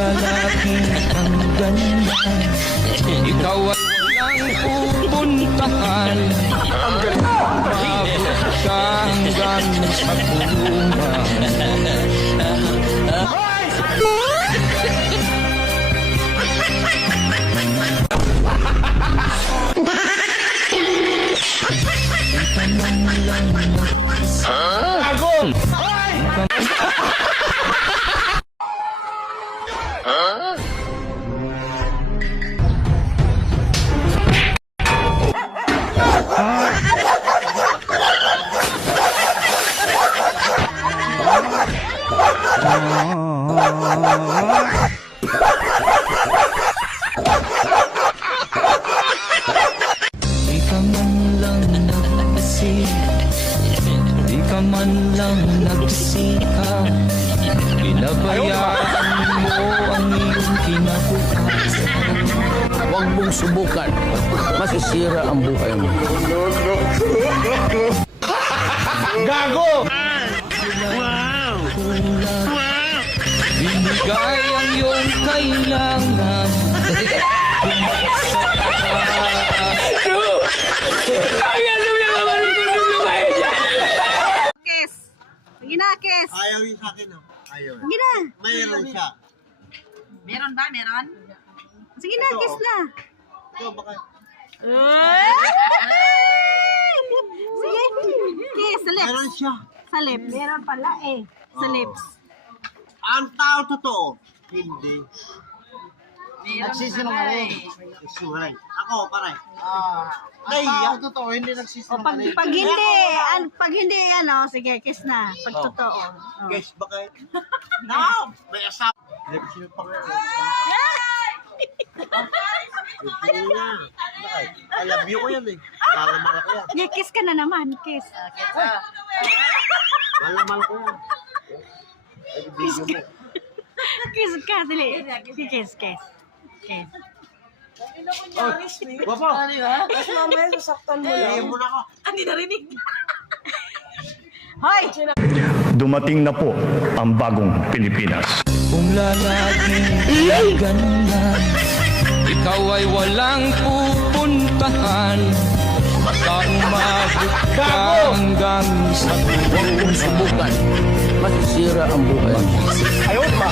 lalaking ang ganda, ikaw ay walang pupuntahan. Umabot ka hanggang sa kulungan. Agong! Di ka man lang nag-isip, di ka man lang nagsikap, pinabayaan mo ang iyong kinabukasan. Huwag mong subukan. Masisira ang buhay mo. Gago! Binigay ang iyong kailangan. Kiss. Sige na, kiss. Ayaw yun sa akin, no? Ayaw. Sige na. Mayroon siya. Meron ba? Meron? Sige na, kiss na. Ito, baka... Sige. Kiss, sa lips. Mayroon siya. Sa lips. Meron pala eh. Sa lips. Ang tao totoo. Hindi. Nagsisinungaling. Nagsisinungaling. Ako, pare. Ang tao totoo, hindi nagsisinungaling. Pag hindi, ano, sige, kiss na. Pag totoo. Oh. Guys, baka... No! May asap. Nagsisinungaling pa nga. I love you ko yan eh. Malamal ko yan. Yeah, kiss ka na naman. Kiss. Malamal ko yan. Kiss ka. Kiss ka, dali. Kiss, kiss. Kiss. Guwapo! Tapos mamaya sasaktan mo lang. Iyan mo na ako. Hindi narinig. Hoy! Dumating na po ang bagong Pilipinas. Kung lalaking ang ganda, ikaw ay walang pupuntahan. Baka umabot ka hanggang sa Huwag mong subukan. Masisira ang buhay mo. Ayaw, ma.